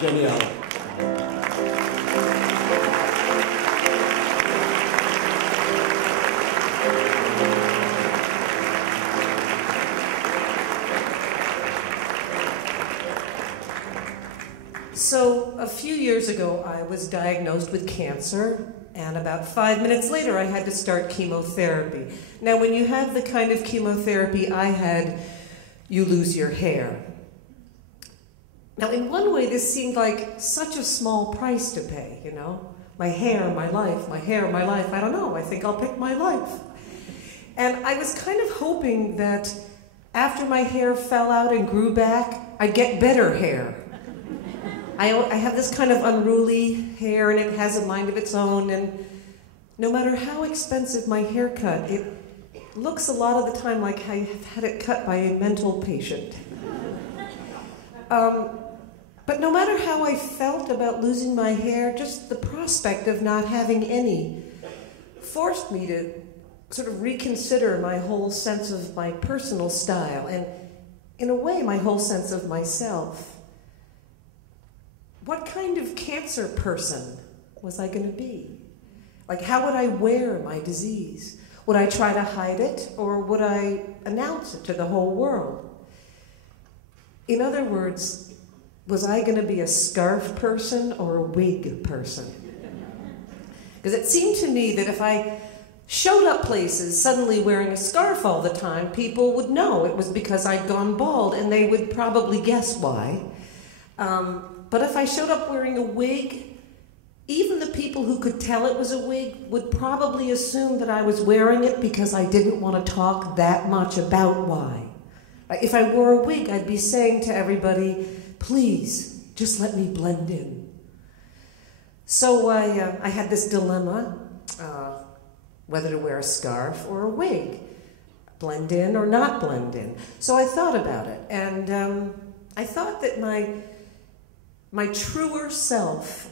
Jenny Allen. So a few years ago, I was diagnosed with cancer, and about 5 minutes later, I had to start chemotherapy. Now, when you have the kind of chemotherapy I had, you lose your hair. Now, in one way, this seemed like such a small price to pay, you know? My hair, my life, my hair, my life. I don't know, I think I'll pick my life. And I was kind of hoping that after my hair fell out and grew back, I'd get better hair. I have this kind of unruly hair, and it has a mind of its own, and no matter how expensive my haircut, it looks a lot of the time like I've had it cut by a mental patient. But no matter how I felt about losing my hair, just the prospect of not having any forced me to sort of reconsider my whole sense of my personal style, and in a way, my whole sense of myself. What kind of cancer person was I going to be? Like, how would I wear my disease? Would I try to hide it, or would I announce it to the whole world? In other words, was I going to be a scarf person or a wig person? Because it seemed to me that if I showed up places suddenly wearing a scarf all the time, people would know it was because I'd gone bald, and they would probably guess why. But if I showed up wearing a wig, even the people who could tell it was a wig would probably assume that I was wearing it because I didn't want to talk that much about why. If I wore a wig, I'd be saying to everybody, please, just let me blend in. So I had this dilemma, whether to wear a scarf or a wig, blend in or not blend in. So I thought about it, and I thought that my truer self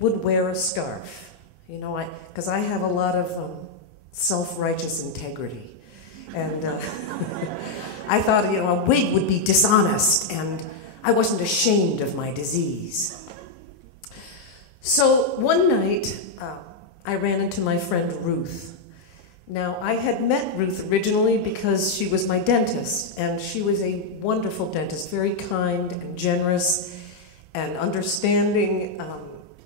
would wear a scarf, you know, because I have a lot of self-righteous integrity. And I thought, you know, a wig would be dishonest, and I wasn't ashamed of my disease. So one night, I ran into my friend Ruth. Now, I had met Ruth originally because she was my dentist, and she was a wonderful dentist, very kind and generous and understanding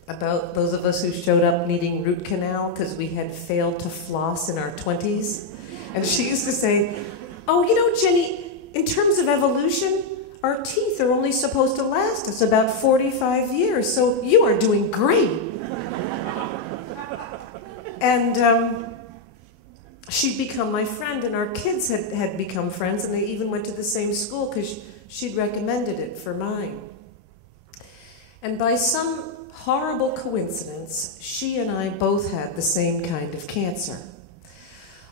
about those of us who showed up needing root canal because we had failed to floss in our 20s. And she used to say, oh, you know, Jenny, in terms of evolution, our teeth are only supposed to last us about 45 years, so you are doing great. And she'd become my friend, and our kids had become friends, and they even went to the same school because she'd recommended it for mine. And by some horrible coincidence, she and I both had the same kind of cancer.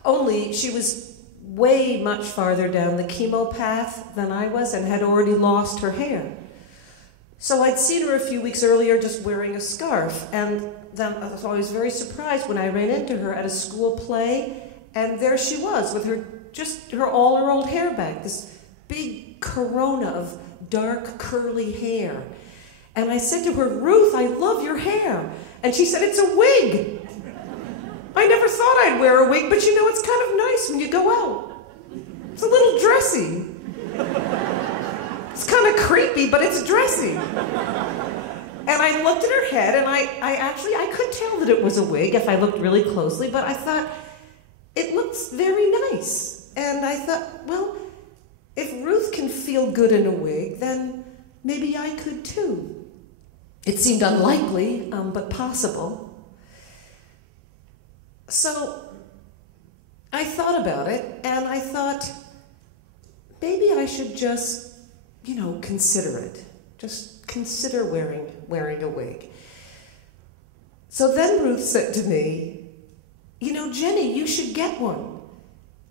Only she was way much farther down the chemo path than I was and had already lost her hair. So I'd seen her a few weeks earlier just wearing a scarf, and then I was very surprised when I ran into her at a school play, and there she was with all her old hair back, this big corona of dark curly hair. And I said to her, Ruth, I love your hair. And she said, it's a wig. I never thought I'd wear a wig, but you know, it's kind of nice when you go out. It's a little dressy. It's kind of creepy, but it's dressy. And I looked at her head, and I could tell that it was a wig if I looked really closely, but I thought, it looks very nice. And I thought, well, if Ruth can feel good in a wig, then maybe I could too. It seemed unlikely, but possible. So I thought about it, and I thought, maybe I should just, you know, consider it. Just consider wearing a wig. So then Ruth said to me, you know, Jenny, you should get one.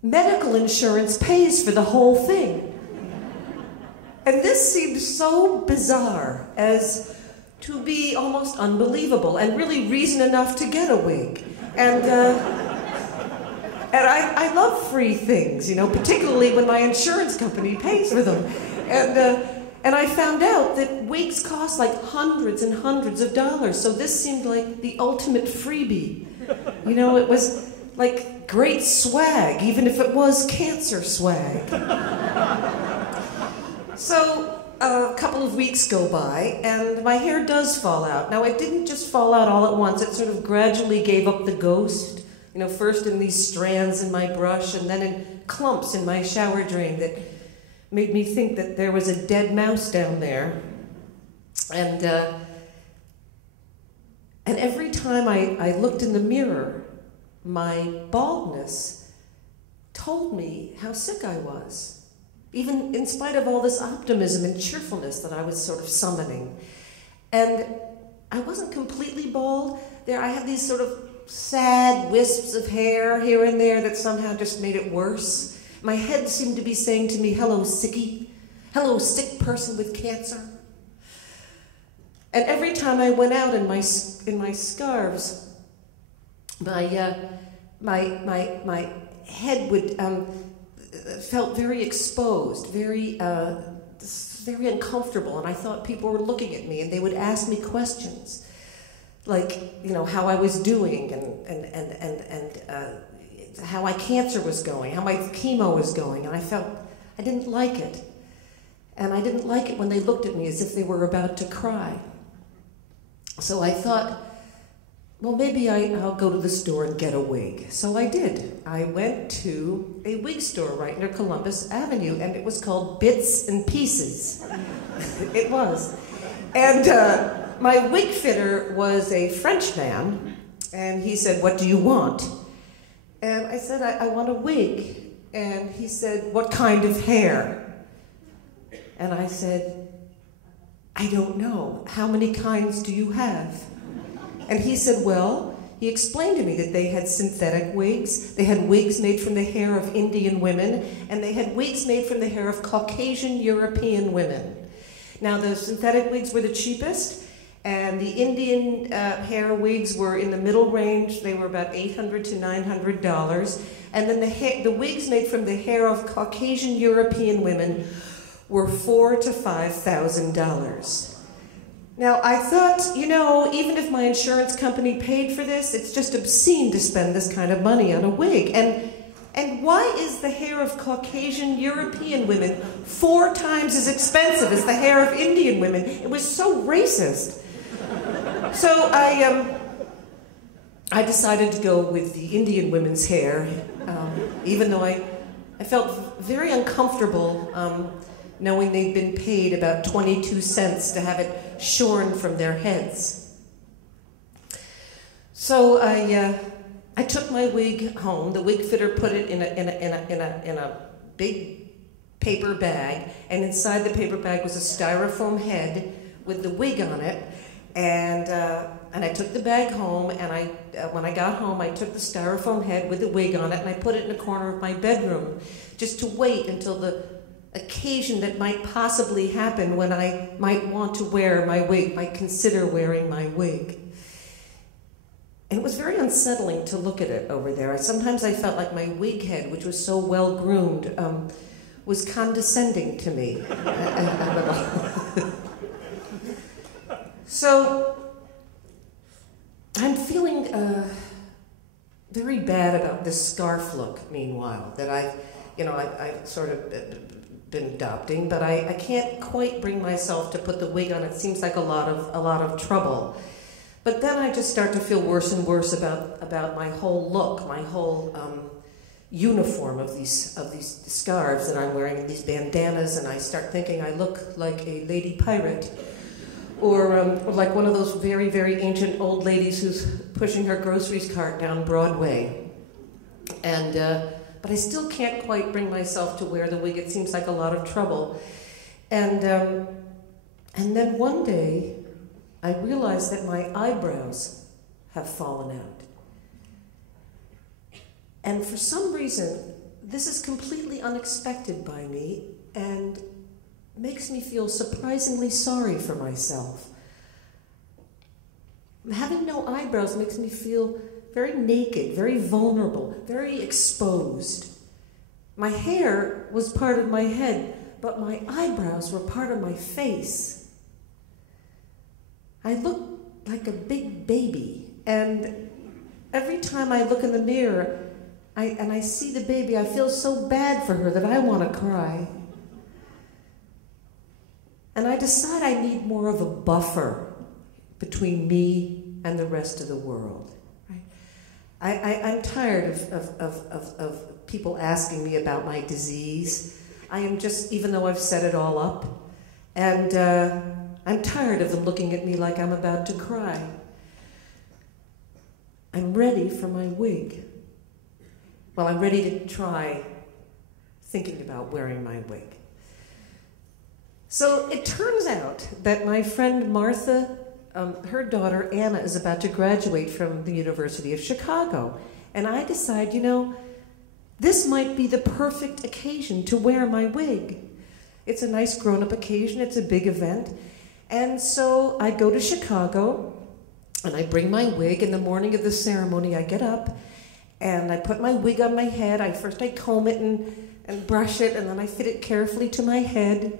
Medical insurance pays for the whole thing. And this seemed so bizarre as to be almost unbelievable and really reason enough to get a wig. And I love free things, you know, particularly when my insurance company pays for them. And And I found out that wigs cost like hundreds and hundreds of dollars, so this seemed like the ultimate freebie. You know, it was like great swag, even if it was cancer swag. So a couple of weeks go by, and my hair does fall out. Now, it didn't just fall out all at once. It sort of gradually gave up the ghost, you know, first in these strands in my brush, and then in clumps in my shower drain that made me think that there was a dead mouse down there. And every time I looked in the mirror, my baldness told me how sick I was, even in spite of all this optimism and cheerfulness that I was sort of summoning. And I wasn't completely bald. I had these sort of sad wisps of hair here and there that somehow just made it worse. My head seemed to be saying to me, hello, sickie. Hello, sick person with cancer. And every time I went out in my scarves, my head would felt very exposed, very uncomfortable, and I thought people were looking at me, and they would ask me questions, like, you know, how I was doing, and how my cancer was going, how my chemo was going, and I felt I didn't like it. And I didn't like it when they looked at me as if they were about to cry. So I thought, well, maybe I'll go to the store and get a wig. So I did. I went to a wig store right near Columbus Avenue, and it was called Bits and Pieces. It was. And my wig fitter was a French man, and he said, what do you want? And I said, I want a wig. And he said, what kind of hair? And I said, I don't know. How many kinds do you have? And he said, well, he explained to me that they had synthetic wigs, they had wigs made from the hair of Indian women, and they had wigs made from the hair of Caucasian European women. Now, the synthetic wigs were the cheapest, and the Indian hair wigs were in the middle range. They were about $800 to $900. And then the wigs made from the hair of Caucasian European women were $4,000 to $5,000. Now, I thought, you know, even if my insurance company paid for this, it's just obscene to spend this kind of money on a wig. And why is the hair of Caucasian European women 4 times as expensive as the hair of Indian women? It was so racist. So I decided to go with the Indian women's hair, even though I felt very uncomfortable knowing they'd been paid about 22 cents to have it shorn from their heads. So I took my wig home. The wig fitter put it in a big paper bag, and inside the paper bag was a styrofoam head with the wig on it. And I took the bag home, and when I got home, I took the styrofoam head with the wig on it, and I put it in a corner of my bedroom, just to wait until the occasion that might possibly happen when I might want to wear my wig, might consider wearing my wig. And it was very unsettling to look at it over there. Sometimes I felt like my wig head, which was so well groomed, was condescending to me. So I'm feeling very bad about this scarf look, meanwhile, that I've sort of been adopting, but I can't quite bring myself to put the wig on. It seems like a lot of trouble. But then I just start to feel worse and worse about my whole look, my whole uniform of these scarves that I'm wearing, and these bandanas, and I start thinking I look like a lady pirate, or like one of those very, very ancient old ladies who's pushing her groceries cart down Broadway. And but I still can't quite bring myself to wear the wig. It seems like a lot of trouble. And then one day, I realized that my eyebrows have fallen out. And for some reason, this is completely unexpected by me and makes me feel surprisingly sorry for myself. Having no eyebrows makes me feel very naked, very vulnerable, very exposed. My hair was part of my head, but my eyebrows were part of my face. I looked like a big baby, and every time I look in the mirror and I see the baby, I feel so bad for her that I want to cry. And I decide I need more of a buffer between me and the rest of the world. Right? I'm tired of people asking me about my disease. I am just, even though I've set it all up, and I'm tired of them looking at me like I'm about to cry. I'm ready for my wig. Well, I'm ready to try thinking about wearing my wig. So it turns out that my friend Martha, her daughter Anna, is about to graduate from the University of Chicago. And I decide, you know, this might be the perfect occasion to wear my wig. It's a nice grown-up occasion, it's a big event. And so I go to Chicago, and I bring my wig. In the morning of the ceremony, I get up, and I put my wig on my head. First I comb it and brush it, and then I fit it carefully to my head.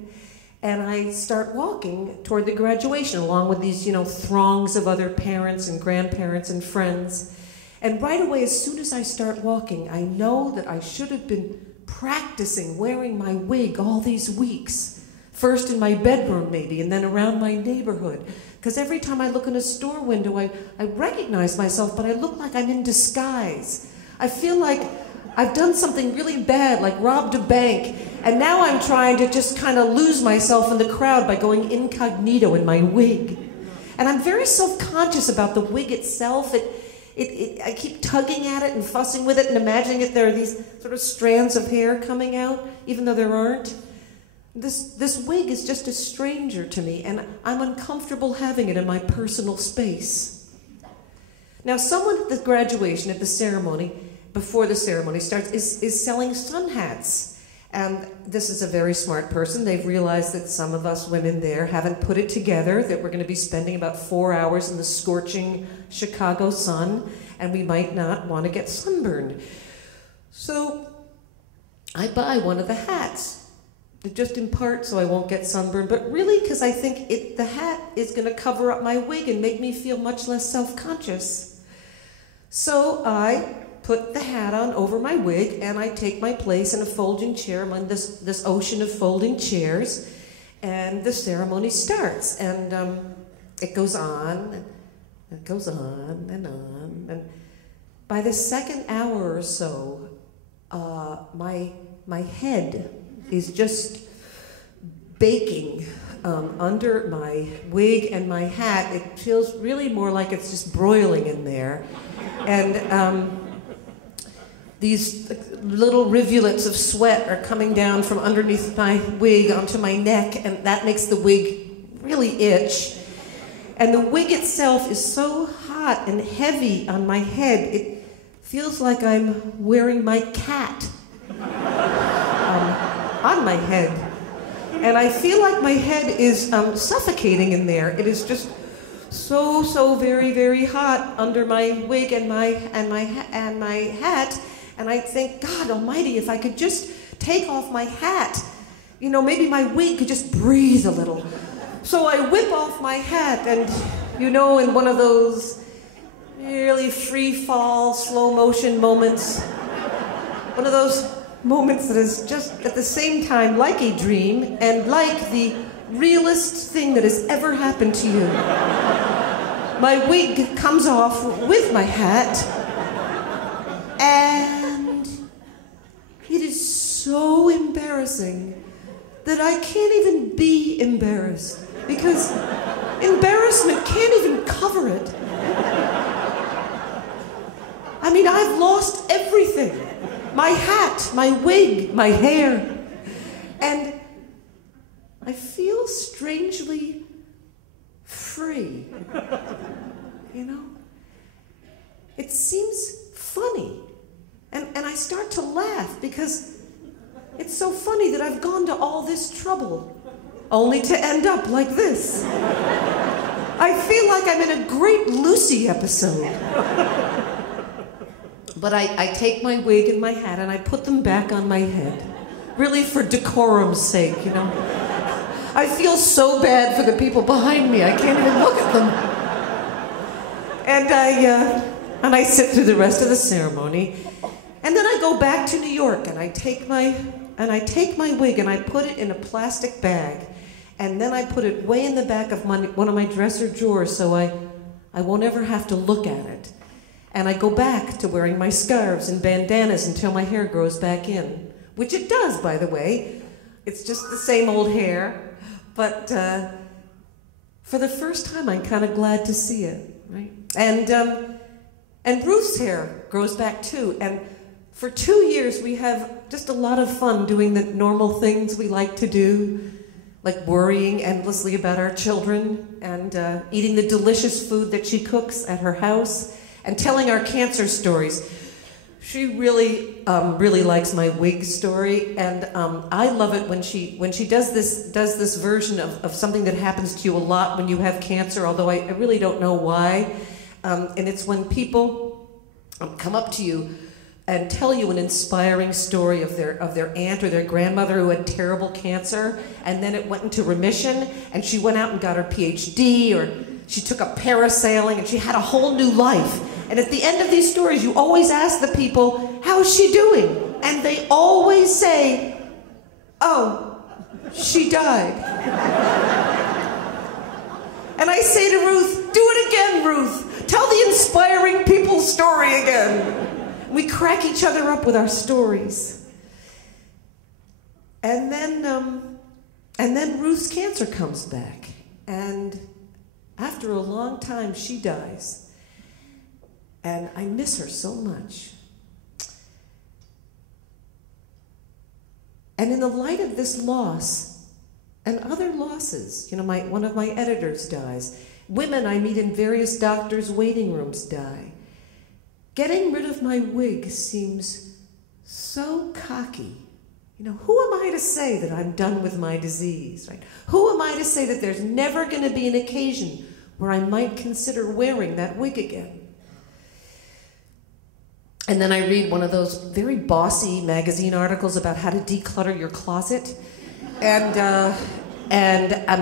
And I start walking toward the graduation, along with these, throngs of other parents and grandparents and friends. And right away, as soon as I start walking, I know that I should have been practicing wearing my wig all these weeks. First in my bedroom, maybe, and then around my neighborhood. Because every time I look in a store window, I recognize myself, but I look like I'm in disguise. I feel like I've done something really bad, like robbed a bank, and now I'm trying to just kind of lose myself in the crowd by going incognito in my wig. And I'm very self-conscious about the wig itself. I keep tugging at it and fussing with it and imagining that there are these sort of strands of hair coming out, even though there aren't. This wig is just a stranger to me, and I'm uncomfortable having it in my personal space. Now, someone at the graduation, at the ceremony, before the ceremony starts, is selling sun hats. And this is a very smart person. They've realized that some of us women there haven't put it together, that we're going to be spending about 4 hours in the scorching Chicago sun, and we might not want to get sunburned. So I buy one of the hats, just in part so I won't get sunburned, but really because I think the hat is going to cover up my wig and make me feel much less self-conscious. So I put the hat on over my wig, and I take my place in a folding chair among this ocean of folding chairs, and the ceremony starts, and it goes on, and it goes on, and by the second hour or so, my head is just baking under my wig and my hat. It feels really more like it's just broiling in there, and these little rivulets of sweat are coming down from underneath my wig onto my neck, and that makes the wig really itch. And the wig itself is so hot and heavy on my head, it feels like I'm wearing my cat on my head. And I feel like my head is suffocating in there. It is just so very, very hot under my wig and my hat. And I think, God almighty, if I could just take off my hat, maybe my wig could just breathe a little. So I whip off my hat, and, in one of those really free fall, slow motion moments, one of those moments that is just at the same time like a dream and like the realest thing that has ever happened to you. My wig comes off with my hat, and it is so embarrassing that I can't even be embarrassed, because embarrassment can't even cover it. I mean, I've lost everything. My hat, my wig, my hair. And I feel strangely free, It seems funny. And I start to laugh because it's so funny that I've gone to all this trouble only to end up like this. I feel like I'm in a great Lucy episode. But I take my wig and my hat and I put them back on my head. really for decorum's sake, you know. I feel so bad for the people behind me. I can't even look at them. And I sit through the rest of the ceremony, and then I go back to New York, and I take my wig and I put it in a plastic bag, and then I put it way in the back of one of my dresser drawers so I won't ever have to look at it. And I go back to wearing my scarves and bandanas until my hair grows back in, which it does, by the way. It's just the same old hair, but for the first time, I'm kind of glad to see it, right? And Ruth's hair grows back too, and for 2 years, we have just a lot of fun doing the normal things we like to do, like worrying endlessly about our children and eating the delicious food that she cooks at her house and telling our cancer stories. She really likes my wig story, and I love it when she does this version of something that happens to you a lot when you have cancer, although I really don't know why. And it's when people come up to you and tell you an inspiring story of their aunt or their grandmother who had terrible cancer, and then it went into remission, and she went out and got her PhD, or she took up parasailing, and she had a whole new life. And at the end of these stories, you always ask the people, how's she doing? And they always say, oh, she died. And I say to Ruth, do it again, Ruth. Tell the inspiring people's story again. We crack each other up with our stories. And then Ruth's cancer comes back. And after a long time, she dies. And I miss her so much. And in the light of this loss and other losses, you know, one of my editors dies. Women I meet in various doctors' waiting rooms die. Getting rid of my wig seems so cocky. You know, who am I to say that I'm done with my disease, right? Who am I to say that there's never going to be an occasion where I might consider wearing that wig again? And then I read one of those very bossy magazine articles about how to declutter your closet, and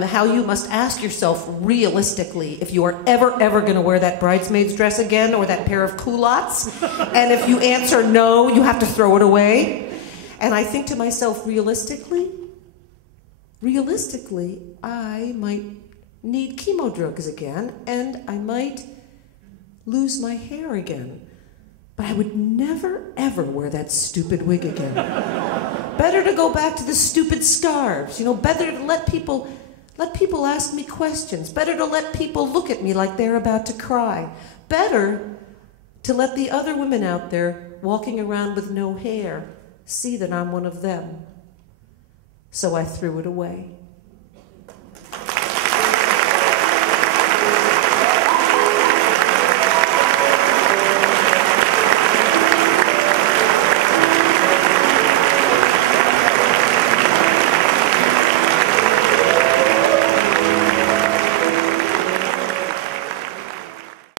how you must ask yourself realistically if you are ever going to wear that bridesmaid's dress again or that pair of culottes. And if you answer no, you have to throw it away. And I think to myself, realistically, I might need chemo drugs again, and I might lose my hair again. But I would never, ever wear that stupid wig again. Better to go back to the stupid scarves, you know, better to let people ask me questions, better to let people look at me like they're about to cry, better to let the other women out there walking around with no hair see that I'm one of them. So I threw it away.